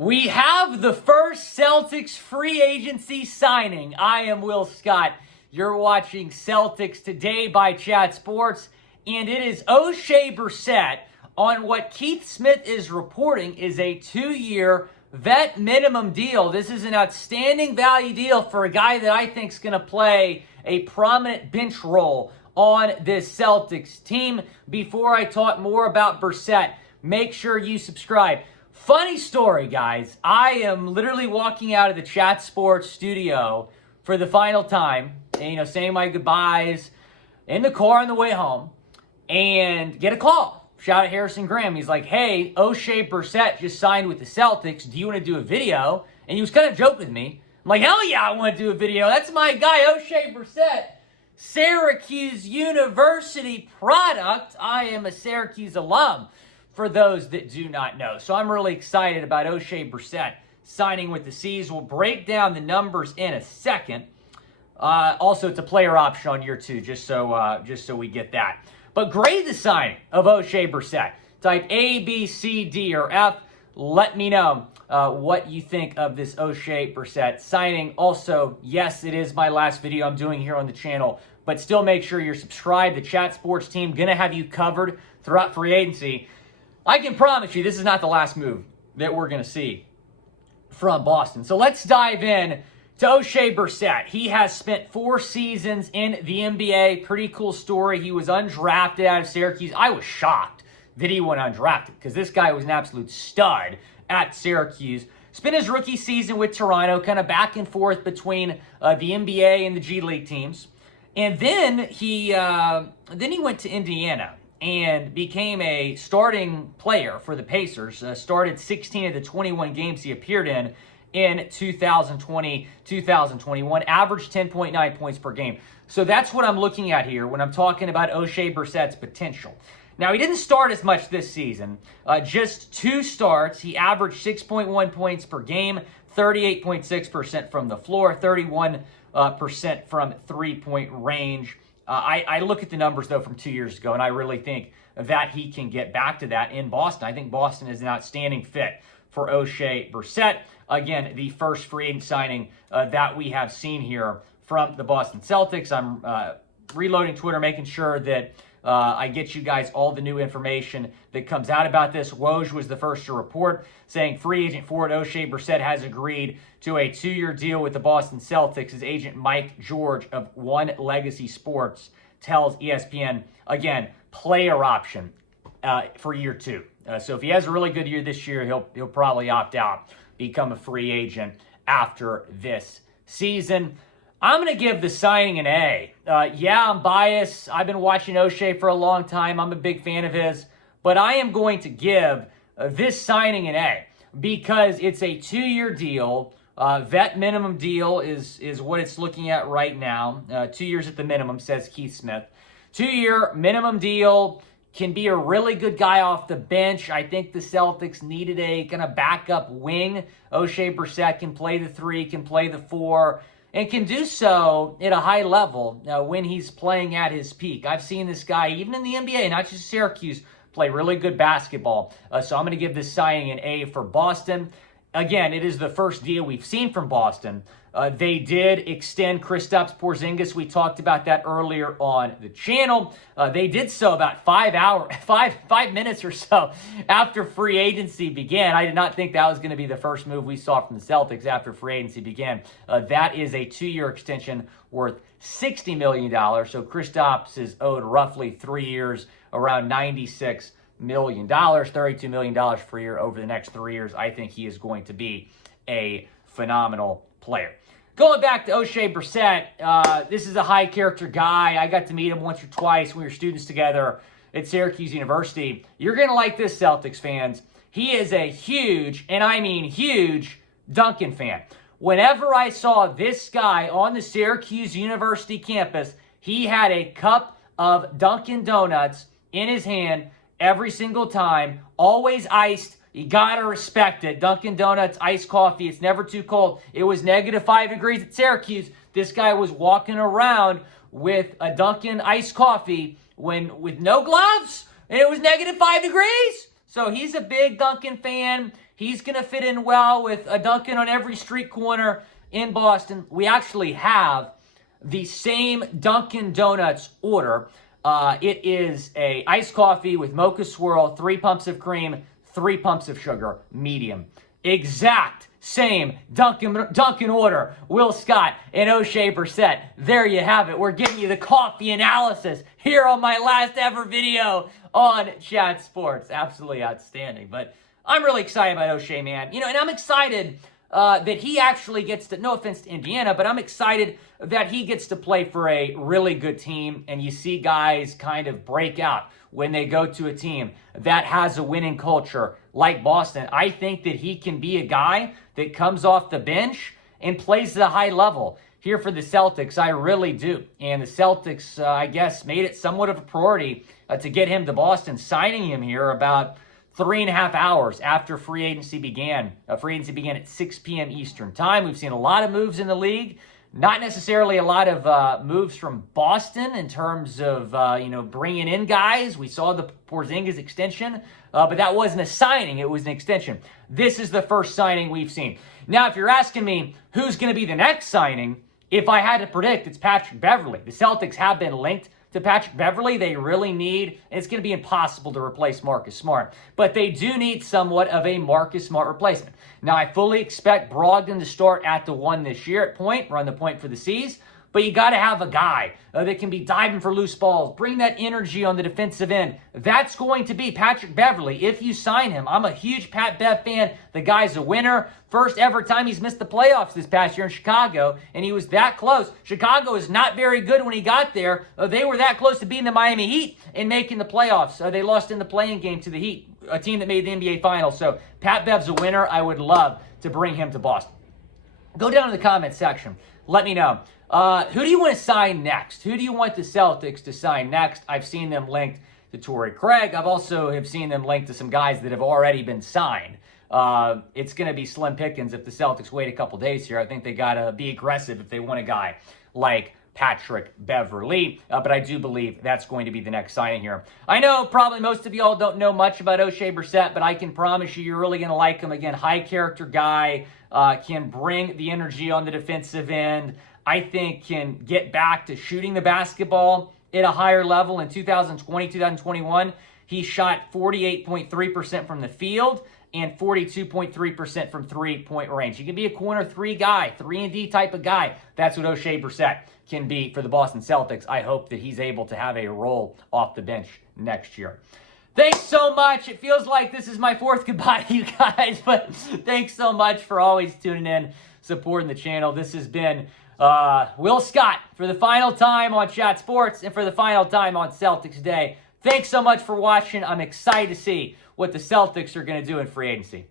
We have the first Celtics free agency signing. I am Will Scott. You're watching Celtics Today by Chat Sports, and it is Oshae Brissett on what Keith Smith is reporting is a 2-year vet minimum deal. This is an outstanding value deal for a guy that I think is going to play a prominent bench role on this Celtics team. Before I talk more about Brissett, make sure you subscribe. Funny story, guys. I am literally walking out of the Chat Sports studio for the final time, and, saying my goodbyes in the car on the way home, and get a call. Shout out Harrison Graham. He's like, hey, Oshae Brissett just signed with the Celtics. Do you want to do a video? And he was kind of joking with me. I'm like, hell yeah, I want to do a video. That's my guy, Oshae Brissett. Syracuse University product. I am a Syracuse alum, for those that do not know. So I'm really excited about Oshae Brissett signing with the C's. We'll break down the numbers in a second. Also, it's a player option on year 2, just so we get that. But grade the signing of Oshae Brissett. Type A, B, C, D, or F. Let me know what you think of this Oshae Brissett signing. Also, yes, it is my last video I'm doing here on the channel, but still make sure you're subscribed. The Chat Sports team going to have you covered throughout free agency. I can promise you this is not the last move that we're going to see from Boston. So let's dive in to Oshae Brissett. He has spent 4 seasons in the NBA. Pretty cool story. He was undrafted out of Syracuse. I was shocked that he went undrafted because this guy was an absolute stud at Syracuse. Spent his rookie season with Toronto, kind of back and forth between the NBA and the G League teams. And then he went to Indiana and became a starting player for the Pacers. Started 16 of the 21 games he appeared in 2020-2021. Averaged 10.9 points per game. So that's what I'm looking at here when I'm talking about Oshae Brissett's potential. Now, he didn't start as much this season. Just 2 starts. He averaged 6.1 points per game, 38.6% from the floor, 31% from three-point range. I look at the numbers, though, from 2 years ago, and I really think that he can get back to that in Boston. I think Boston is an outstanding fit for Oshae Brissett. Again, the first free agent signing that we have seen here from the Boston Celtics. I'm reloading Twitter, making sure that I get you guys all the new information that comes out about this. Woj was the first to report, saying free agent forward Oshae Brissett has agreed to a 2-year deal with the Boston Celtics. His agent Mike George of One Legacy Sports tells ESPN, again, player option for year 2. So if he has a really good year this year, he'll probably opt out, become a free agent after this season. I'm going to give the signing an A. Yeah, I'm biased. I've been watching Oshae for a long time. I'm a big fan of his. But I am going to give this signing an A because it's a 2-year deal. Vet minimum deal is what it's looking at right now. 2 years at the minimum, says Keith Smith. 2-year minimum deal. Can be a really good guy off the bench. I think the Celtics needed a kind of backup wing. Oshae Brissett can play the 3, can play the 4, and can do so at a high level when he's playing at his peak. I've seen this guy, even in the NBA, not just Syracuse, play really good basketball. So I'm going to give this signing an A for Boston. Again, it is the first deal we've seen from Boston. They did extend Kristaps Porzingis. We talked about that earlier on the channel. They did so about 5 minutes or so after free agency began. I did not think that was going to be the first move we saw from the Celtics after free agency began. That is a 2-year extension worth $60 million. So Kristaps is owed roughly 3 years, around $96 million, $32 million per year over the next 3 years. I think he is going to be a phenomenal player. Going back to Oshae Brissett, this is a high-character guy. I got to meet him once or twice when we were students together at Syracuse University. You're going to like this, Celtics fans. He is a huge, and I mean huge, Duncan fan. Whenever I saw this guy on the Syracuse University campus, he had a cup of Dunkin' Donuts in his hand every single time, always iced. You gotta respect it. Dunkin' Donuts, iced coffee. It's never too cold. It was -5 degrees at Syracuse. This guy was walking around with a Dunkin' iced coffee with no gloves, and it was -5 degrees. So he's a big Dunkin' fan. He's going to fit in well with a Dunkin' on every street corner in Boston. We actually have the same Dunkin' Donuts order. It is a iced coffee with mocha swirl, 3 pumps of cream, 3 pumps of sugar, medium. Exact same Dunkin' order. Will Scott and Oshae Brissett. There you have it. We're giving you the coffee analysis here on my last ever video on Chat Sports. Absolutely outstanding. But I'm really excited about Oshae, man. And I'm excited that he actually gets to, no offense to Indiana, but I'm excited that he gets to play for a really good team, and you see guys kind of break out when they go to a team that has a winning culture like Boston. I think that he can be a guy that comes off the bench and plays at a high level here for the Celtics. I really do. And the Celtics, I guess, made it somewhat of a priority to get him to Boston, signing him here about 3.5 hours after free agency began. Free agency began at 6 p.m. Eastern time. We've seen a lot of moves in the league. Not necessarily a lot of moves from Boston in terms of, bringing in guys. We saw the Porzingis extension, but that wasn't a signing. It was an extension. This is the first signing we've seen. Now, if you're asking me who's going to be the next signing, if I had to predict, it's Patrick Beverley. The Celtics have been linked to Patrick Beverley. They really need, and it's going to be impossible to replace Marcus Smart, but they do need somewhat of a Marcus Smart replacement. Now, I fully expect Brogdon to start at the 1 this year at point, run the point for the C's, but you got to have a guy that can be diving for loose balls, bring that energy on the defensive end. That's going to be Patrick Beverley if you sign him. I'm a huge Pat Bev fan. The guy's a winner. First ever time he's missed the playoffs this past year in Chicago, and he was that close. Chicago is not very good when he got there. They were that close to beating the Miami Heat and making the playoffs. They lost in the play-in game to the Heat, a team that made the NBA Finals. So Pat Bev's a winner. I would love to bring him to Boston. Go down to the comment section. Let me know. Who do you want to sign next? Who do you want the Celtics to sign next? I've seen them linked to Torrey Craig. I've also have seen them linked to some guys that have already been signed. It's going to be slim pickings if the Celtics wait a couple days here. I think they got to be aggressive if they want a guy like Patrick Beverley, but I do believe that's going to be the next signing here. I know probably most of y'all don't know much about Oshae Brissett, but I can promise you, you're really going to like him. Again, high character guy, can bring the energy on the defensive end. I think can get back to shooting the basketball at a higher level. In 2020, 2021, he shot 48.3% from the field and 42.3% from three-point range. He can be a corner 3 guy, 3-and-D type of guy. That's what Oshae Brissett can be for the Boston Celtics. I hope that he's able to have a role off the bench next year. Thanks so much. It feels like this is my 4th goodbye to you guys, but thanks so much for always tuning in, supporting the channel. This has been Will Scott for the final time on Chat Sports and for the final time on Celtics Today. Thanks so much for watching. I'm excited to see what the Celtics are going to do in free agency.